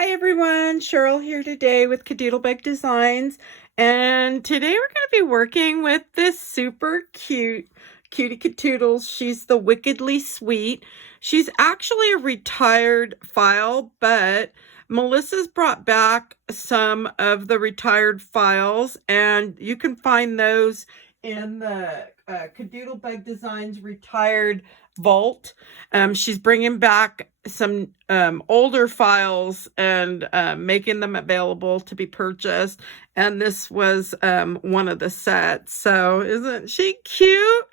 Hi everyone, Cheryl here today with KaDoodle Bug Designs, and today we're going to be working with this super cute Cutie KaToodles. She's the Wickedly Sweet. She's actually a retired file, but Melissa's brought back some of the retired files, and you can find those in the KaDoodle Bug Designs retired vault. She's bringing back some older files and making them available to be purchased, and this was one of the sets. So isn't she cute?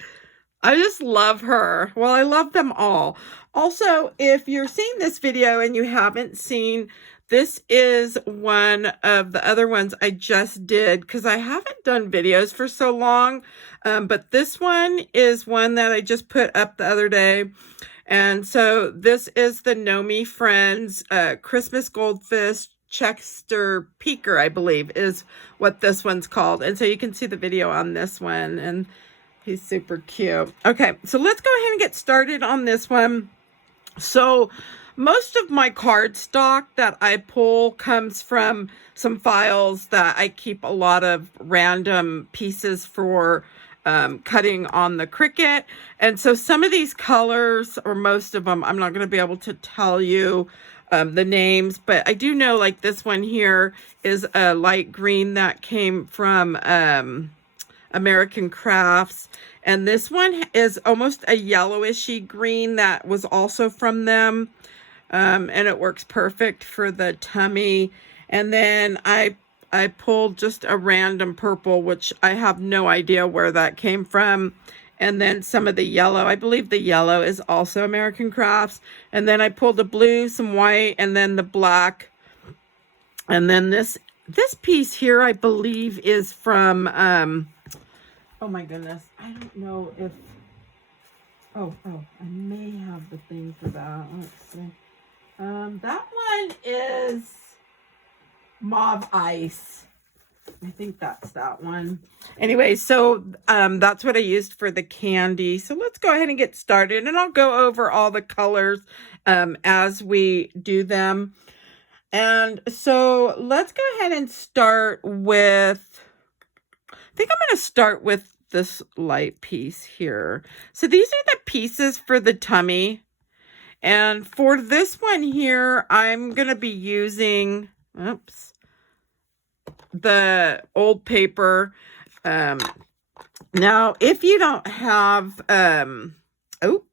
I just love her. Well, I love them all. Also, if you're seeing this video and you haven't seen, this is one of the other ones I just did because I haven't done videos for so long. But this one is one that I just put up the other day. And so this is the Know Me Friends Christmas Goldfish Chester Peeker, I believe, is what this one's called. And so you can see the video on this one. And he's super cute. Okay, so let's go ahead and get started on this one. So most of my cardstock that I pull comes from some files that I keep a lot of random pieces for cutting on the Cricut. And so some of these colors, or most of them, I'm not going to be able to tell you the names, but I do know like this one here is a light green that came from American Crafts. And this one is almost a yellowishy green that was also from them. And it works perfect for the tummy. And then I pulled just a random purple, which I have no idea where that came from. And then some of the yellow. I believe the yellow is also American Crafts. And then I pulled the blue, some white, and then the black. And then this piece here, I believe, is from, oh my goodness, I don't know if, oh, I may have the thing for that. Let's see. That one is Mauve Ice. I think that's that one. Anyway, so that's what I used for the candy. So let's go ahead and get started, and I'll go over all the colors as we do them. And so let's go ahead and start with, I think I'm going to start with this light piece here. So these are the pieces for the tummy. And for this one here, I'm going to be using, oops, the old paper. Now, if you don't have, oh,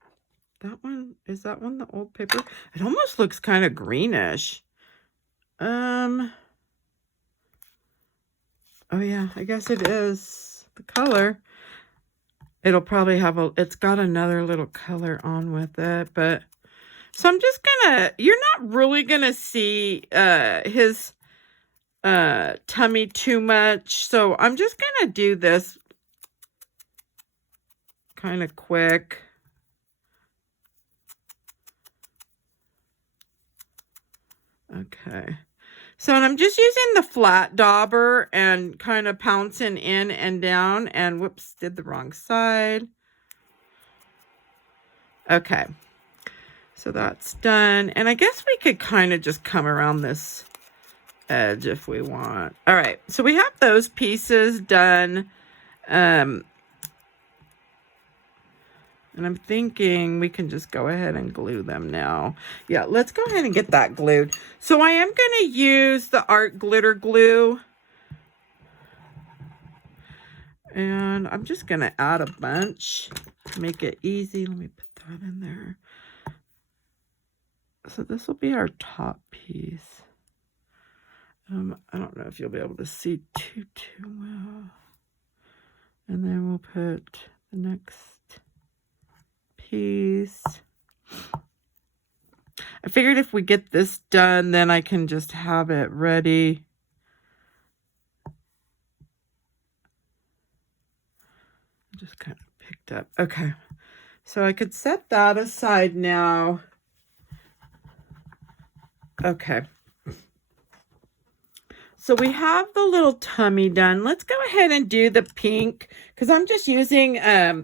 that one, is that one the old paper? It almost looks kind of greenish. Oh yeah, I guess it is the color. It'll probably have it's got another little color on with it, but so I'm just gonna, you're not really gonna see his tummy too much. So I'm just gonna do this kind of quick. Okay. So I'm just using the flat dauber and kind of pouncing in and down, and whoops, did the wrong side. Okay. So that's done. And I guess we could kind of just come around this edge if we want. All right. So we have those pieces done. And I'm thinking we can just go ahead and glue them now. Yeah, let's go ahead and get that glued. So I am going to use the Art Glitter Glue. And I'm just going to add a bunch to make it easy. Let me put that in there. So this will be our top piece. I don't know if you'll be able to see too well. And then we'll put the next piece. I figured if we get this done, then I can just have it ready. Just kind of picked up. Okay. So I could set that aside now. Okay. So we have the little tummy done. Let's go ahead and do the pink, because I'm just using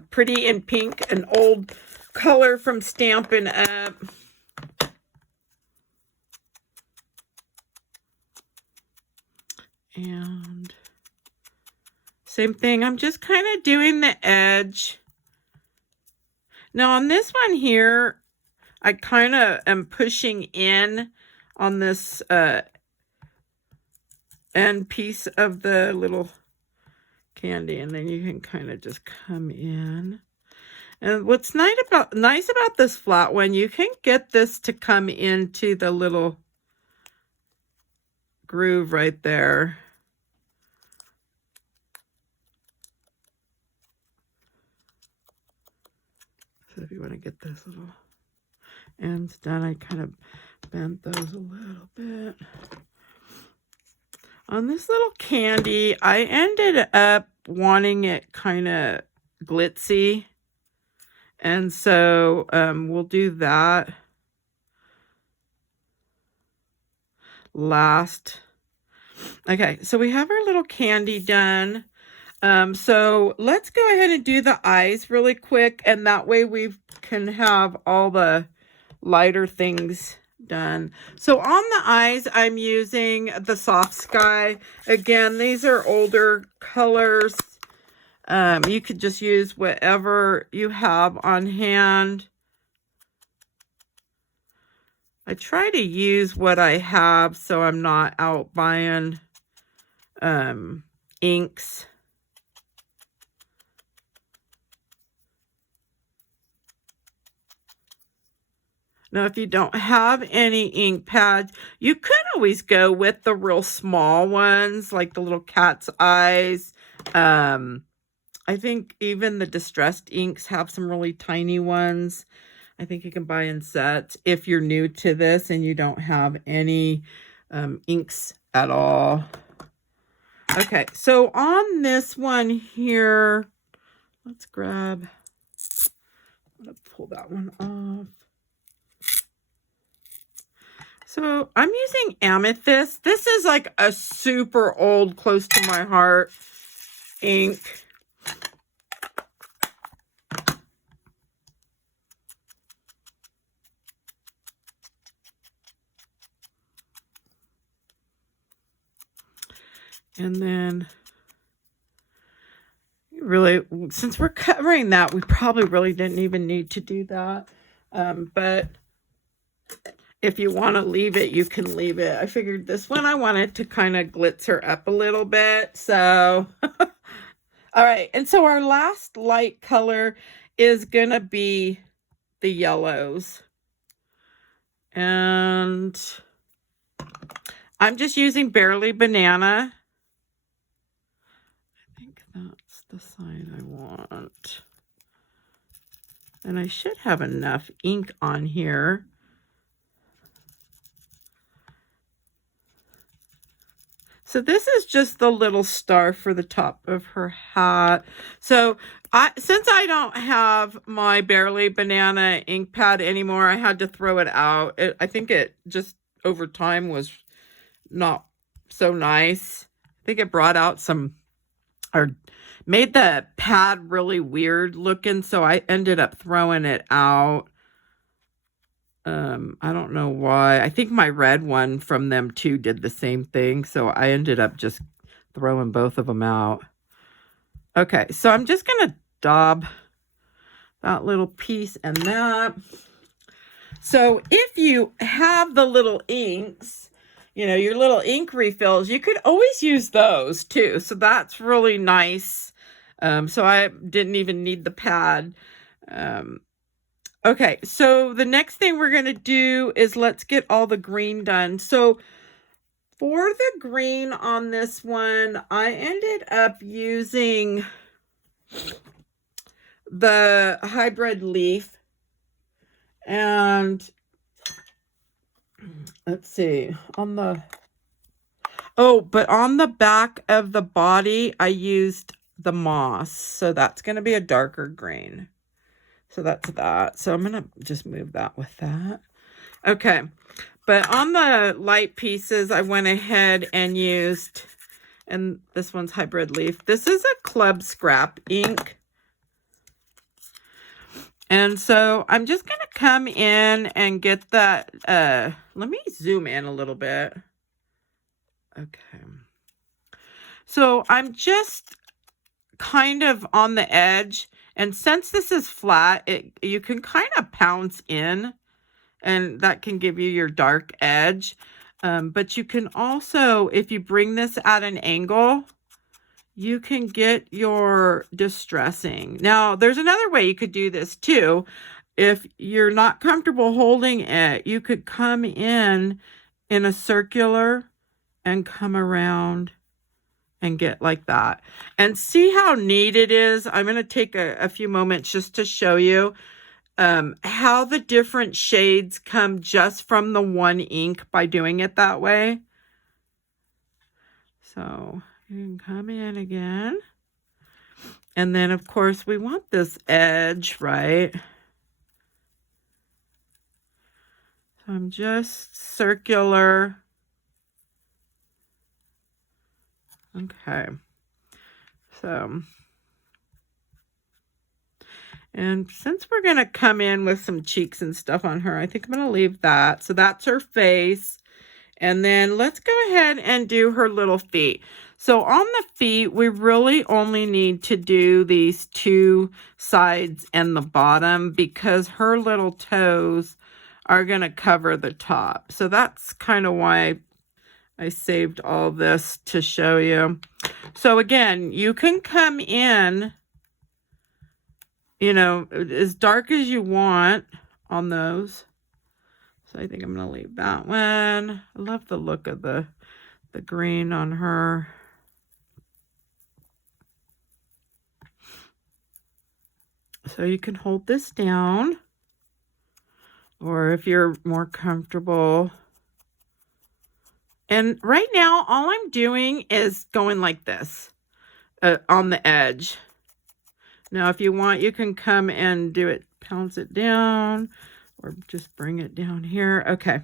Pretty in Pink, an old color from stampinUp. And same thing, I'm just kind of doing the edge. Now on this one here, I kind of am pushing in on this end piece of the little candy, and then you can kind of just come in. And what's nice about this flat one, you can get this to come into the little groove right there. So if you want to get this little ends done, I kind of bent those a little bit. On this little candy, I ended up wanting it kind of glitzy. And so we'll do that last. Okay, so we have our little candy done. So let's go ahead and do the eyes really quick, and that way we can have all the lighter things done. So on the eyes, I'm using the Soft Sky. Again, these are older colors. You could just use whatever you have on hand. I try to use what I have so I'm not out buying inks. Now, if you don't have any ink pads, you could always go with the real small ones, like the little cat's eyes. I think even the distressed inks have some really tiny ones. I think you can buy in sets if you're new to this and you don't have any inks at all. Okay, so on this one here, let's grab, I'm going to pull that one off. So I'm using amethyst. This is like a super old, close to my heart ink. And then really, since we're covering that, we probably really didn't even need to do that. But if you want to leave it, you can leave it. I figured this one I wanted to kind of glitz her up a little bit. So, all right. And so our last light color is going to be the yellows. And I'm just using Barely Banana. I think that's the sign I want. And I should have enough ink on here. So this is just the little star for the top of her hat. So since I don't have my Barely Banana ink pad anymore, I had to throw it out. I think it just over time was not so nice. I think it brought out some, or made the pad really weird looking. So I ended up throwing it out. I don't know why. I think my red one from them too did the same thing. So I ended up just throwing both of them out. Okay, so I'm just going to daub that little piece and that. So if you have the little inks, you know, your little ink refills, you could always use those too. So that's really nice. So I didn't even need the pad. Okay, so the next thing we're going to do is let's get all the green done. So for the green on this one, I ended up using the hybrid leaf. And let's see, on the, but on the back of the body, I used the moss. So that's going to be a darker green. So that's that. So I'm going to just move that with that. Okay. But on the light pieces, I went ahead and used, and this one's hybrid leaf. This is a Club Scrap ink. And so I'm just going to come in and get that. Let me zoom in a little bit. Okay. So I'm just kind of on the edge. And since this is flat, you can kind of pounce in, and that can give you your dark edge. But you can also, if you bring this at an angle, you can get your distressing. Now, there's another way you could do this too. If you're not comfortable holding it, you could come in a circular and come around and get like that. And see how neat it is? I'm going to take a few moments just to show you how the different shades come just from the one ink by doing it that way. So you can come in again. And then, of course, we want this edge, right? So I'm just circular. Okay. So, and since we're going to come in with some cheeks and stuff on her, I think I'm going to leave that. So that's her face. And then let's go ahead and do her little feet. So on the feet, we really only need to do these two sides and the bottom because her little toes are going to cover the top. So that's kind of why I saved all this to show you. So again, you can come in, you know, as dark as you want on those. So I think I'm going to leave that one. I love the look of the green on her. So you can hold this down. Or if you're more comfortable. And right now, all I'm doing is going like this on the edge. Now, if you want, you can come and do it, pounce it down. Or just bring it down here. Okay.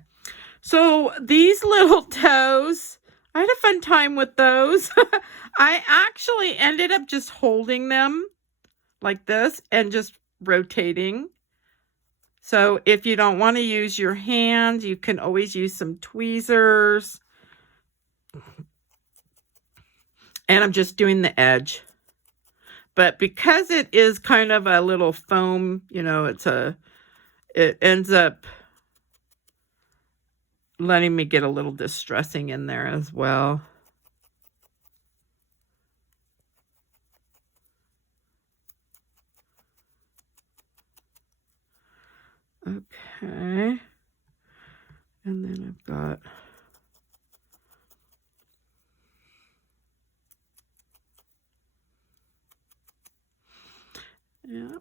So these little toes, I had a fun time with those. I actually ended up just holding them like this and just rotating. So if you don't want to use your hands, you can always use some tweezers. And I'm just doing the edge. But because it is kind of a little foam, you know, it ends up letting me get a little distressing in there as well. Okay. And then I've got yeah.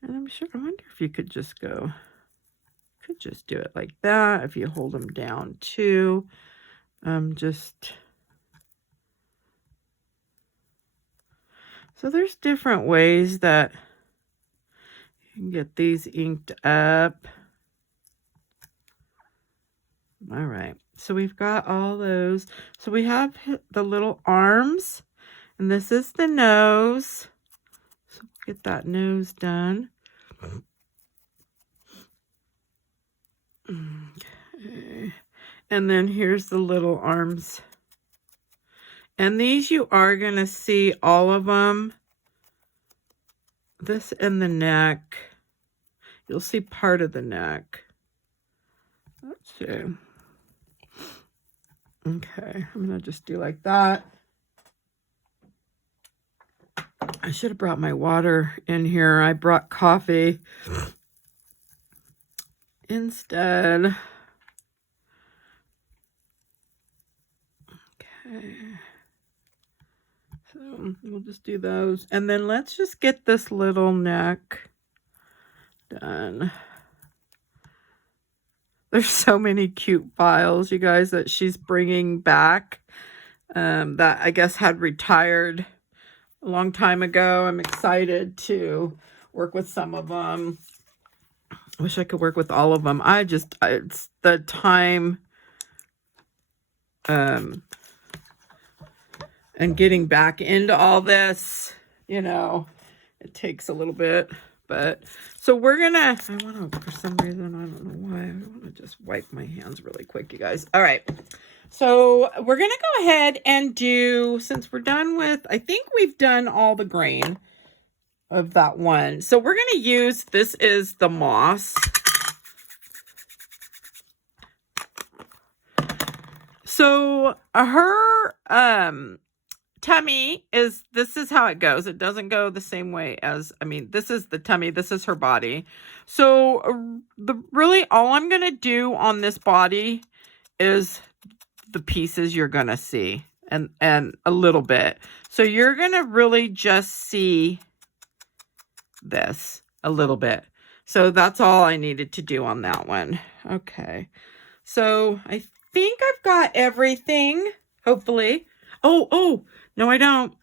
And I'm sure, I wonder if you could just do it like that. If you hold them down too. So there's different ways that you can get these inked up. All right. So we've got all those. So we have the little arms. And this is the nose. So get that nose done. Okay. And then here's the little arms. And these you are going to see all of them. This and the neck. You'll see part of the neck. Let's see. Okay, I'm going to just do like that. I should have brought my water in here. I brought coffee instead. Okay. So we'll just do those. And then let's just get this little neck done. There's so many cute files, you guys, that she's bringing back that I guess had retired a long time ago. I'm excited to work with some of them. I wish I could work with all of them. It's the time and getting back into all this, you know, it takes a little bit. but so we're gonna, I want to, for some reason, I don't know why, I want to just wipe my hands really quick, you guys. All right, so we're gonna go ahead and do, since we're done with, I think we've done all the grain of that one, so we're gonna use, this is the moss. So her tummy is, this is how it goes. It doesn't go the same way as, I mean, this is the tummy, this is her body. So really all I'm going to do on this body is the pieces you're going to see and a little bit. So you're going to really just see this a little bit. So that's all I needed to do on that one. Okay. So I think I've got everything, hopefully. Oh, no, I don't.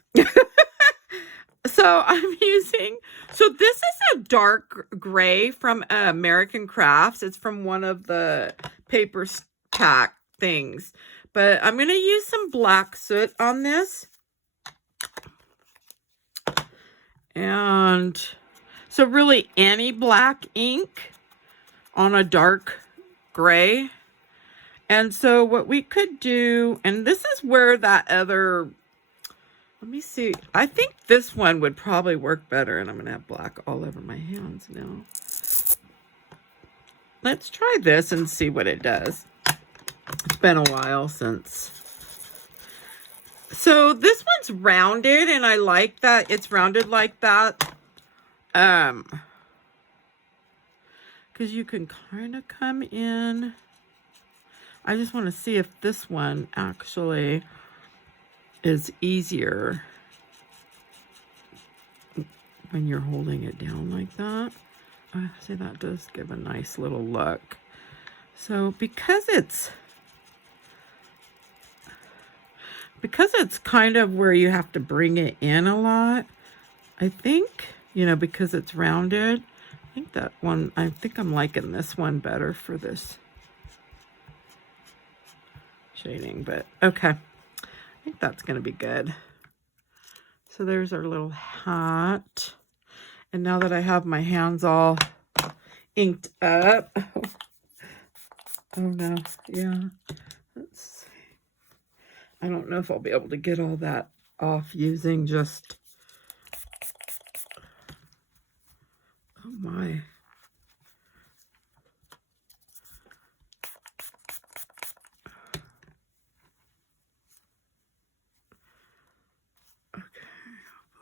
So I'm using, so this is a dark gray from American Crafts. It's from one of the paper pack things. But I'm going to use some black soot on this. And so really any black ink on a dark gray. And so what we could do, and this is where that other, let me see, I think this one would probably work better, and I'm going to have black all over my hands now. Let's try this and see what it does. It's been a while since. So this one's rounded, and I like that it's rounded like that. Because you can kind of come in. I just want to see if this one actually is easier when you're holding it down like that. See, that does give a nice little look. So because it's kind of where you have to bring it in a lot, I think, you know, because it's rounded, I think I'm liking this one better for this shading, but okay. I think that's going to be good. So there's our little hat. And now that I have my hands all inked up. Oh no, yeah. Let's see. I don't know if I'll be able to get all that off using just, oh my.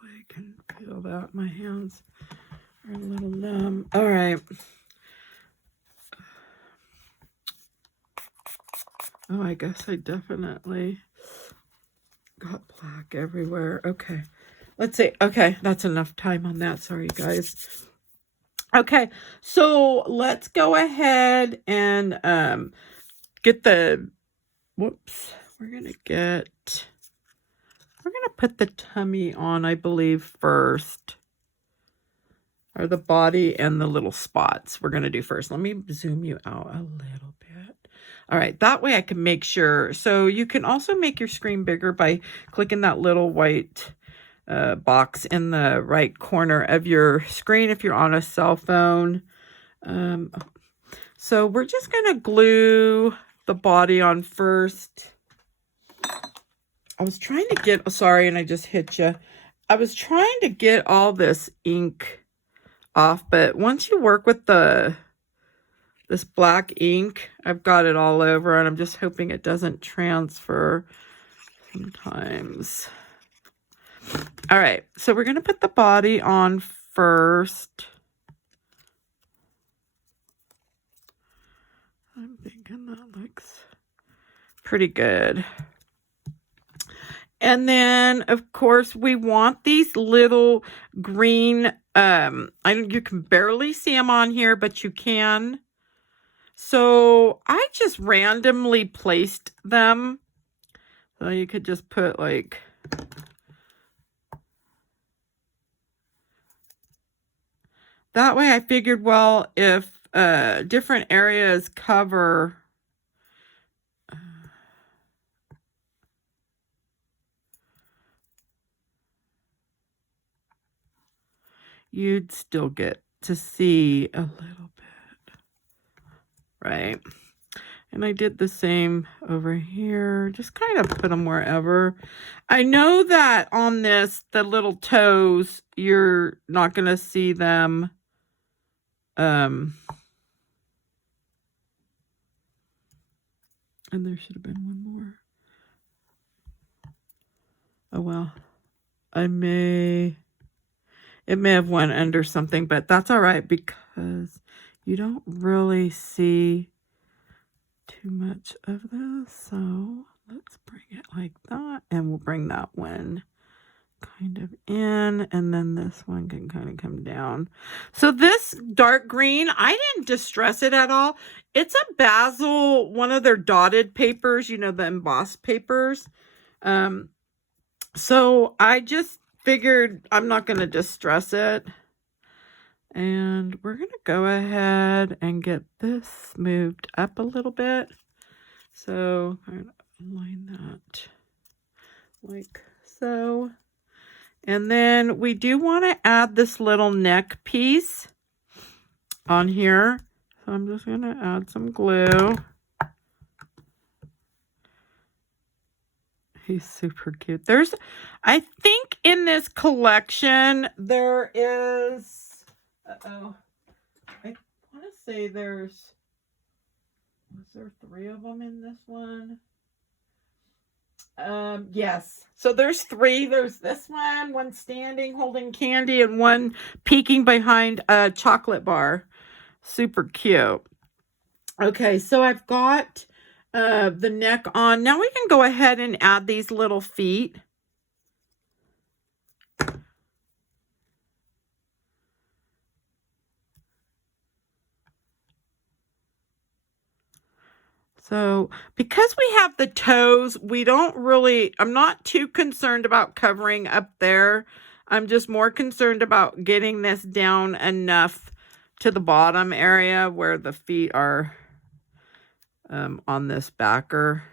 I can feel that. My hands are a little numb. All right. Oh, I guess I definitely got black everywhere. Okay. Let's see. Okay, that's enough time on that. Sorry, guys. Okay, so let's go ahead and get the, whoops. We're going to put the tummy on, I believe, first. Or the body and the little spots we're going to do first. Let me zoom you out a little bit. All right, that way I can make sure. So you can also make your screen bigger by clicking that little white box in the right corner of your screen if you're on a cell phone. So we're just going to glue the body on first. I was trying to get, sorry, and I just hit you. I was trying to get all this ink off, but once you work with this black ink, I've got it all over, and I'm just hoping it doesn't transfer sometimes. All right, so we're going to put the body on first. I'm thinking that looks pretty good. And then, of course, we want these little green, you can barely see them on here, but you can. So I just randomly placed them. So you could just put like, that way I figured, well, if different areas cover, you'd still get to see a little bit. Right. And I did the same over here. Just kind of put them wherever. I know that on this, the little toes, you're not going to see them. And there should have been one more. Oh, well. It may have went under something, but that's all right because you don't really see too much of this. So let's bring it like that, and we'll bring that one kind of in, and then this one can kind of come down. So this dark green, I didn't distress it at all. It's a basil, one of their dotted papers, you know, the embossed papers. So I just figured I'm not going to distress it. And we're going to go ahead and get this moved up a little bit. So I'm going to align that like so. And then we do want to add this little neck piece on here. So I'm just going to add some glue. He's super cute. I think in this collection, there is, I want to say was there 3 of them in this one? Yes. So there's 3. There's this one standing, holding candy, and one peeking behind a chocolate bar. Super cute. Okay, so I've got the neck on. Now we can go ahead and add these little feet. So because we have the toes, I'm not too concerned about covering up there. I'm just more concerned about getting this down enough to the bottom area where the feet are on this backer.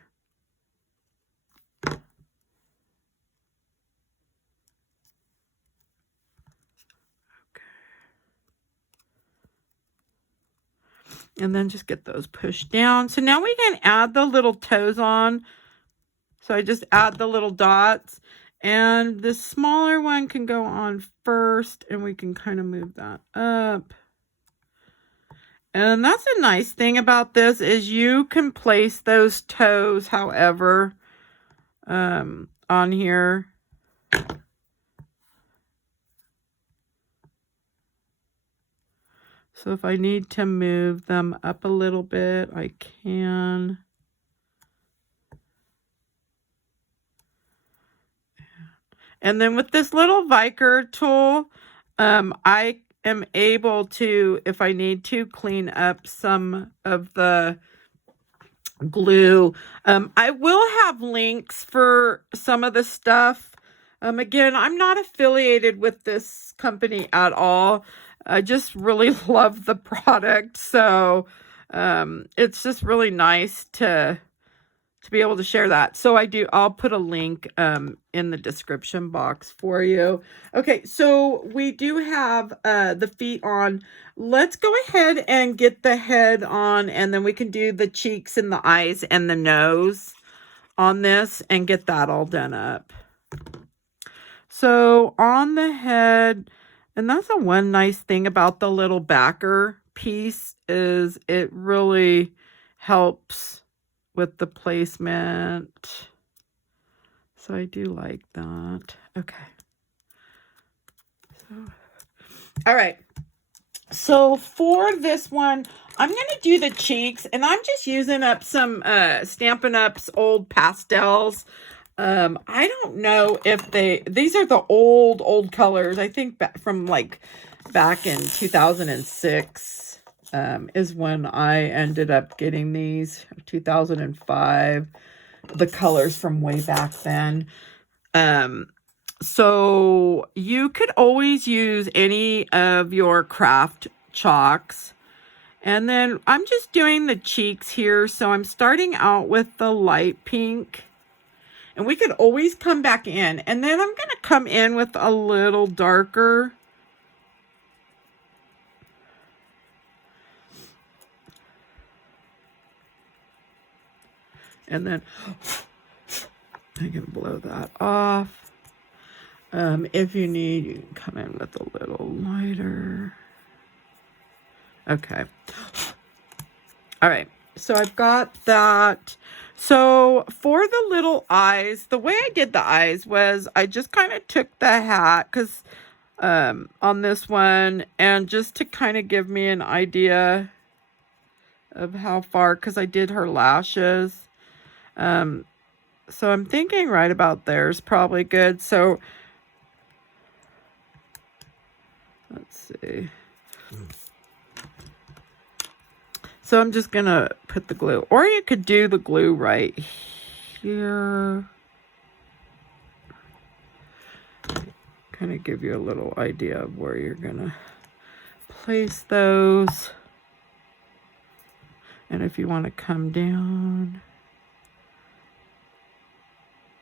And then just get those pushed down. So now we can add the little toes on. So I just add the little dots. And the smaller one can go on first. And we can kind of move that up. And that's a nice thing about this is you can place those toes however on here. So if I need to move them up a little bit, I can. And then with this little Viker tool, I am able to, if I need to, clean up some of the glue. I will have links for some of the stuff. Again, I'm not affiliated with this company at all. I just really love the product. So it's just really nice to be able to share that. So I'll put a link in the description box for you. Okay, so we do have the feet on. Let's go ahead and get the head on, and then we can do the cheeks and the eyes and the nose on this and get that all done up. So on the head, and that's the one nice thing about the little backer piece is it really helps with the placement. So I do like that. Okay. So, all right. So for this one, I'm going to do the cheeks, and I'm just using up some Stampin' Up's old pastels. I don't know if these are the old colors. I think from like back in 2006 is when I ended up getting these, 2005, the colors from way back then. So you could always use any of your craft chalks. And then I'm just doing the cheeks here. So I'm starting out with the light pink. And we could always come back in. And then I'm going to come in with a little darker. And then I can blow that off. If you need, you can come in with a little lighter. Okay. All right. So I've got that. So for the little eyes, the way I did the eyes was I just kind of took the hat because on this one, and just to kind of give me an idea of how far, because I did her lashes. So I'm thinking right about there is probably good. So let's see. So I'm just gonna put the glue, or you could do the glue right here. Kind of give you a little idea of where you're gonna place those. And if you want to come down.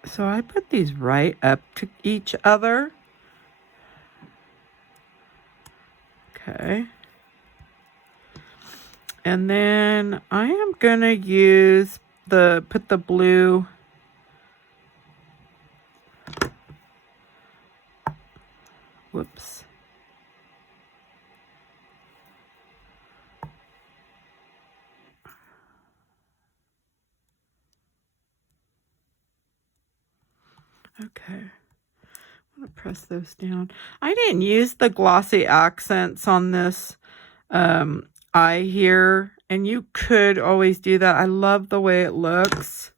So I put these right up to each other. Okay. And then I am going to use put the blue. Whoops. Okay. I'm going to press those down. I didn't use the glossy accents on this eye here, and you could always do that. I love the way it looks.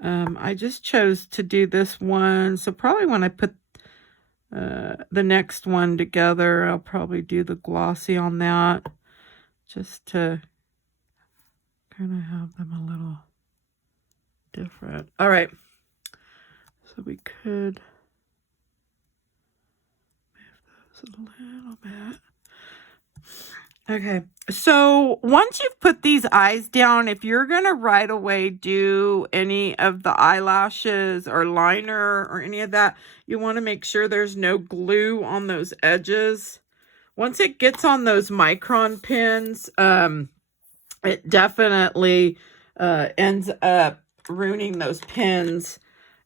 I just chose to do this one, so probably when I put the next one together, I'll probably do the glossy on that, just to kind of have them a little different. All right, so we could move those a little bit. Okay, so once you've put these eyes down, if you're going to right away do any of the eyelashes or liner or any of that, you want to make sure there's no glue on those edges. Once it gets on those micron pins, it definitely ends up ruining those pins.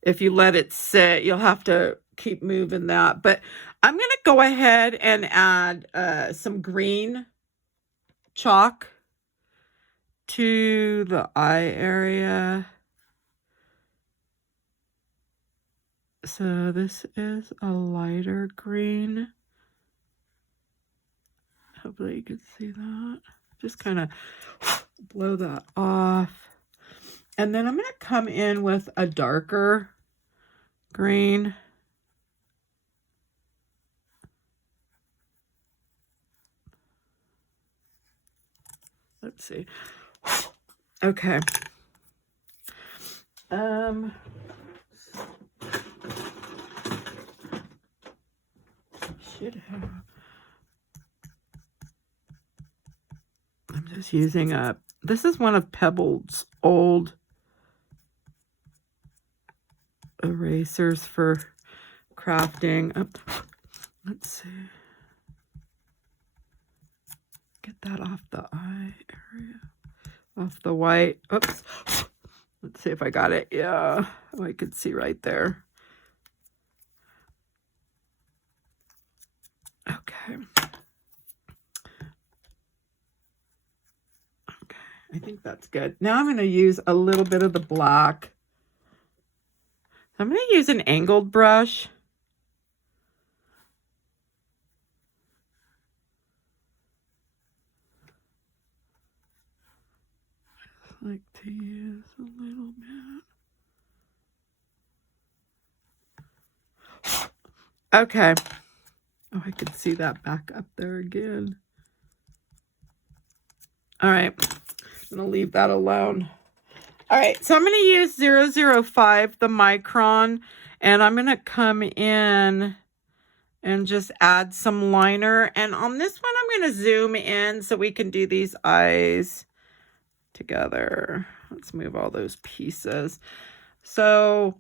If you let it sit, you'll have to keep moving that. But I'm going to go ahead and add some green chalk to the eye area. So this is a lighter green. Hopefully you can see that. Just kind of blow that off. And then I'm going to come in with a darker green. Let's see. Okay. Should have. I'm just using this is one of Pebble's old erasers for crafting. Let's see. Get that off the eye area. Off the white. Oops. Let's see if I got it. Yeah. Oh, I could see right there. Okay. Okay. I think that's good. Now I'm going to use a little bit of the black. I'm going to use an angled brush. I like to use a little bit. Okay. Oh, I could see that back up there again. All right. I'm going to leave that alone. All right. So I'm going to use 005, the micron, and I'm going to come in and just add some liner. And on this one, I'm going to zoom in so we can do these eyes together. Let's move all those pieces. So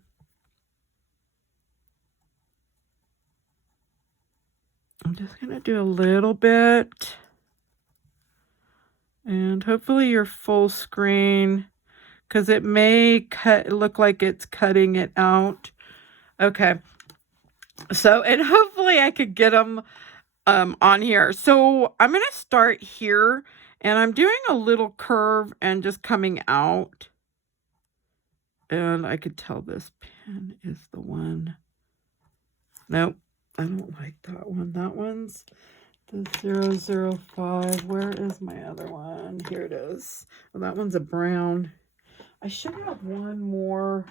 I'm just going to do a little bit. And hopefully your full screen because it may look like it's cutting it out. Okay. So, and hopefully I could get them on here. So I'm going to start here, and I'm doing a little curve and just coming out. And I could tell this pin is the one. Nope, I don't like that one. That one's the 005. Where is my other one? Here it is. Well, that one's a brown. I should have one more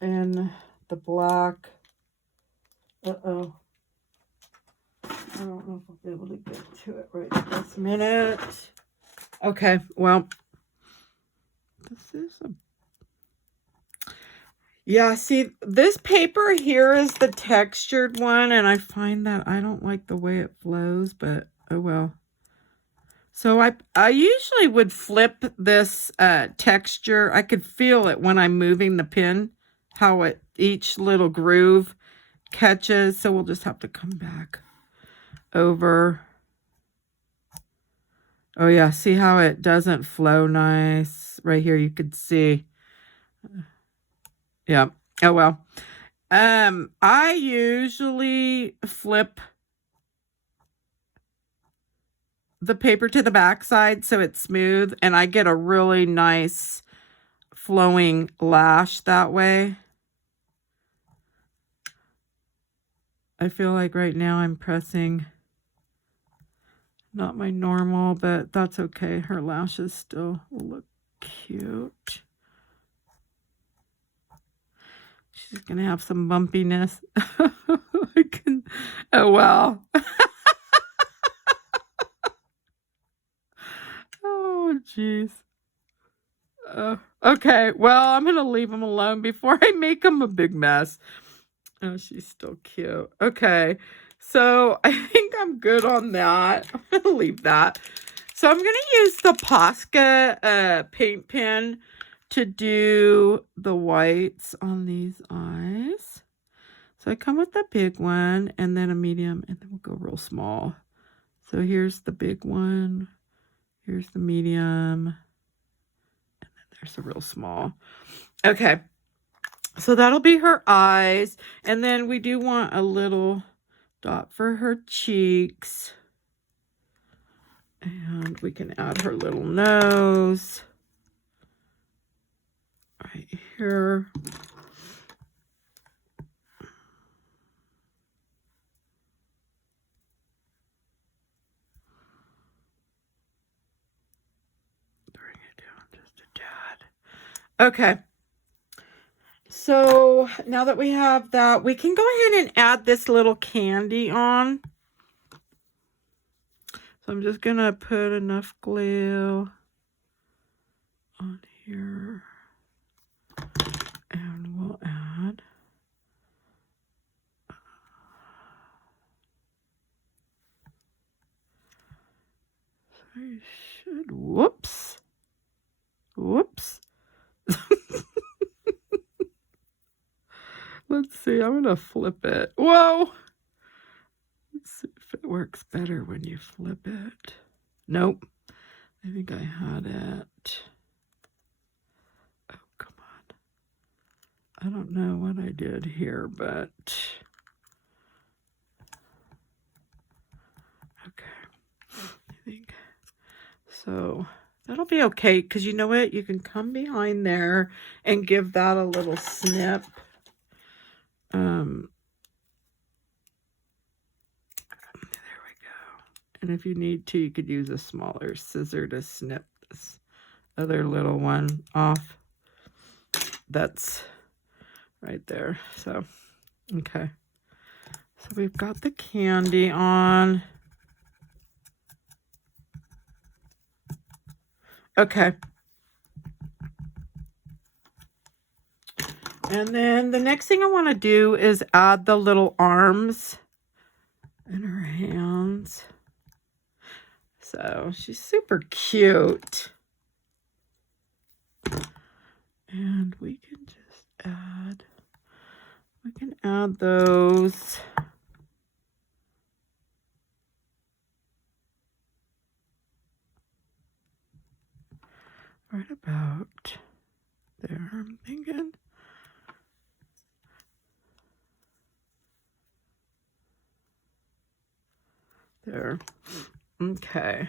in the black. Uh-oh. I don't know if I'll be able to get to it right this minute. Okay, well, this is a... Yeah, see, this paper here is the textured one, and I find that I don't like the way it flows, but oh well. So I usually would flip this texture. I could feel it when I'm moving the pin, how it each little groove catches. So we'll just have to come back over. Oh yeah, see how it doesn't flow nice? Right here you could see. Yeah. Oh well. I usually flip the paper to the back side so it's smooth, and I get a really nice flowing lash that way. I feel like right now I'm pressing not my normal, but that's okay. Her lashes still look cute. She's gonna have some bumpiness. Oh well. Oh jeez. Okay, well, I'm gonna leave them alone before I make them a big mess. Oh, she's still cute. Okay, so I think I'm good on that. I'm gonna leave that. So I'm gonna use the Posca paint pen to do the whites on these eyes. So I come with the big one, and then a medium, and then we'll go real small. So here's the big one. Here's the medium. And then there's the real small. Okay. So that'll be her eyes. And then we do want a little dot for her cheeks. And we can add her little nose right here. Bring it down just a tad. Okay. So now that we have that, we can go ahead and add this little candy on. So I'm just going to put enough glue on here. And we'll add. So you should, whoops. Whoops. Let's see, I'm going to flip it. Whoa. Let's see if it works better when you flip it. Nope. I think I had it. Oh, come on. I don't know what I did here, but... Okay. I think... So, that'll be okay, because you know what? You can come behind there and give that a little snip. There we go. And if you need to, you could use a smaller scissor to snip this other little one off. That's right there. So, okay. So we've got the candy on. Okay. And then the next thing I want to do is add the little arms in her hands. So she's super cute. And we can just add those. right about there, I'm thinking. There. Okay.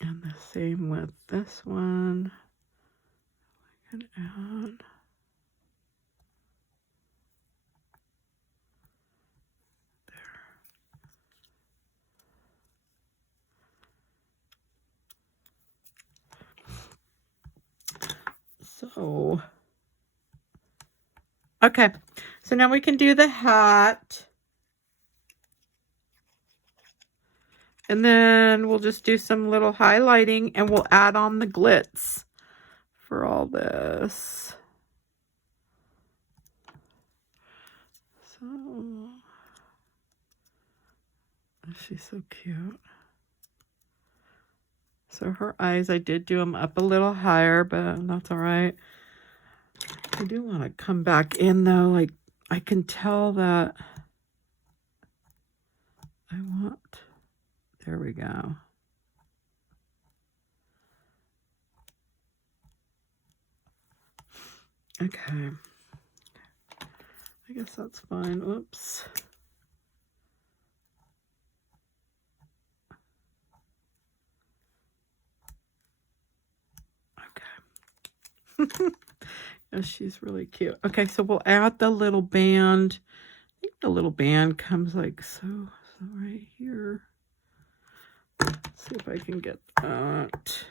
And the same with this one. We can add. So, okay, so now we can do the hat. And then we'll just do some little highlighting and we'll add on the glitz for all this. So, she's so cute. So her eyes, I did do them up a little higher, but that's all right. I do want to come back in though. Like, I can tell that I want, there we go. Okay. I guess that's fine. Oops. Okay. Oh, she's really cute. Okay, so we'll add the little band. I think the little band comes like so right here. Let's see if I can get that.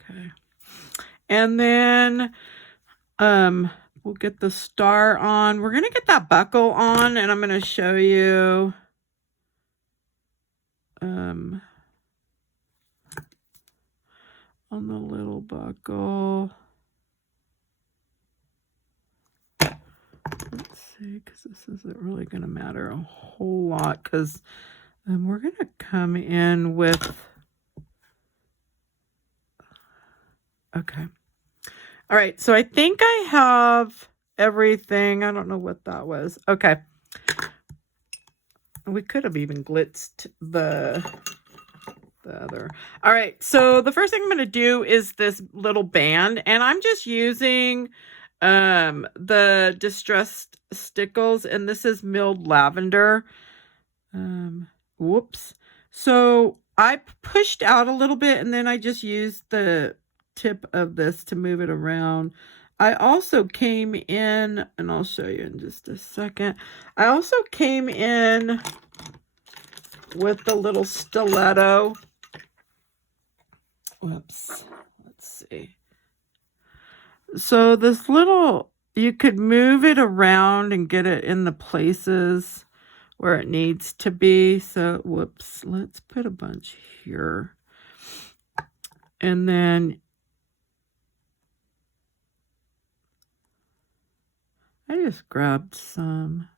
Okay. And then we'll get the star on. We're going to get that buckle on, and I'm going to show you on the little buckle. Let's see, because this isn't really going to matter a whole lot, because we're going to come in with, okay. All right, so I think I have everything. I don't know what that was. Okay. We could have even blitzed the other. All right, so the first thing I'm going to do is this little band, and I'm just using the distressed stickles, and this is milled lavender. Whoops. So I pushed out a little bit, and then I just used the tip of this to move it around. I also came in, and I'll show you in just a second. I also came in with the little stiletto. Whoops. Let's see. So this little, you could move it around and get it in the places where it needs to be. So, whoops, let's put a bunch here. And then I just grabbed some.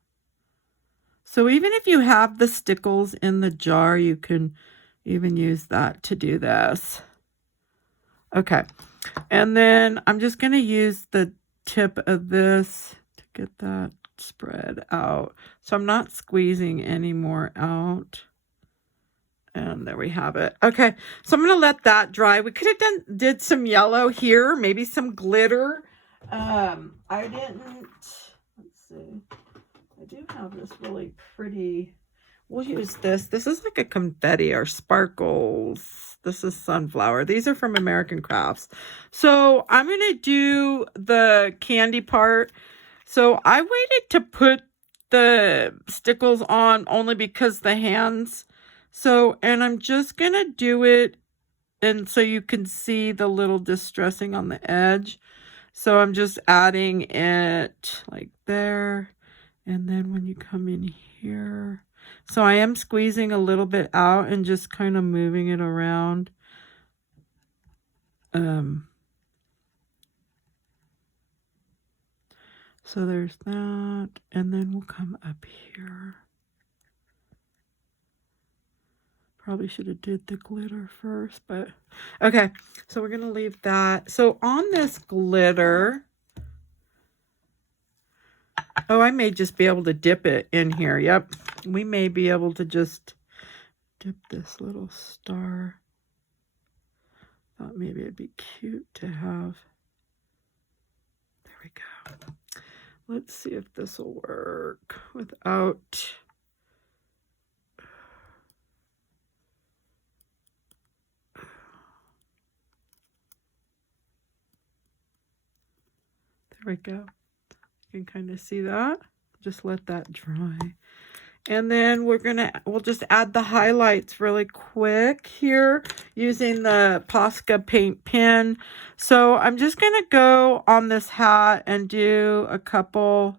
So even if you have the stickles in the jar, you can even use that to do this. Okay. And then I'm just going to use the tip of this to get that spread out. So I'm not squeezing any more out. And there we have it. Okay, so I'm going to let that dry. We could have did some yellow here, maybe some glitter. I didn't, let's see. I do have this really pretty, we'll use this. This is like a confetti or sparkles. This is sunflower. These are from American Crafts. So I'm going to do the candy part. So I waited to put the stickles on only because the hands. So, and I'm just going to do it, and so you can see the little distressing on the edge. So I'm just adding it like there. And then when you come in here, so I am squeezing a little bit out and just kind of moving it around. So there's that, and then we'll come up here. Probably should have did the glitter first, but okay. So we're going to leave that. So on this glitter, Oh, I may just be able to dip it in here. Yep. We may be able to just dip this little star. Thought maybe it'd be cute to have. There we go. Let's see if this will work without. There we go. You can kind of see that. Just let that dry. And then we'll just add the highlights really quick here using the Posca paint pen. So I'm just going to go on this hat and do a couple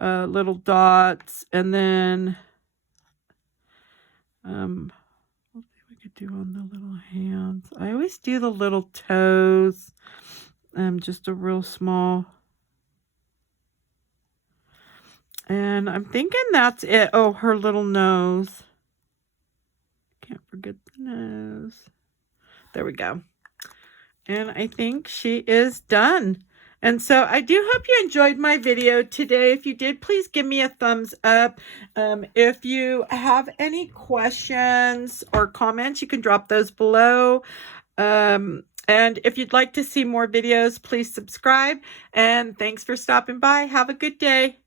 little dots, and then what we could do on the little hands. I always do the little toes, just a real small. And I'm thinking that's it. Oh, her little nose. Can't forget the nose. There we go. And I think she is done. And so I do hope you enjoyed my video today. If you did, please give me a thumbs up. If you have any questions or comments, you can drop those below. And if you'd like to see more videos, please subscribe. And thanks for stopping by. Have a good day.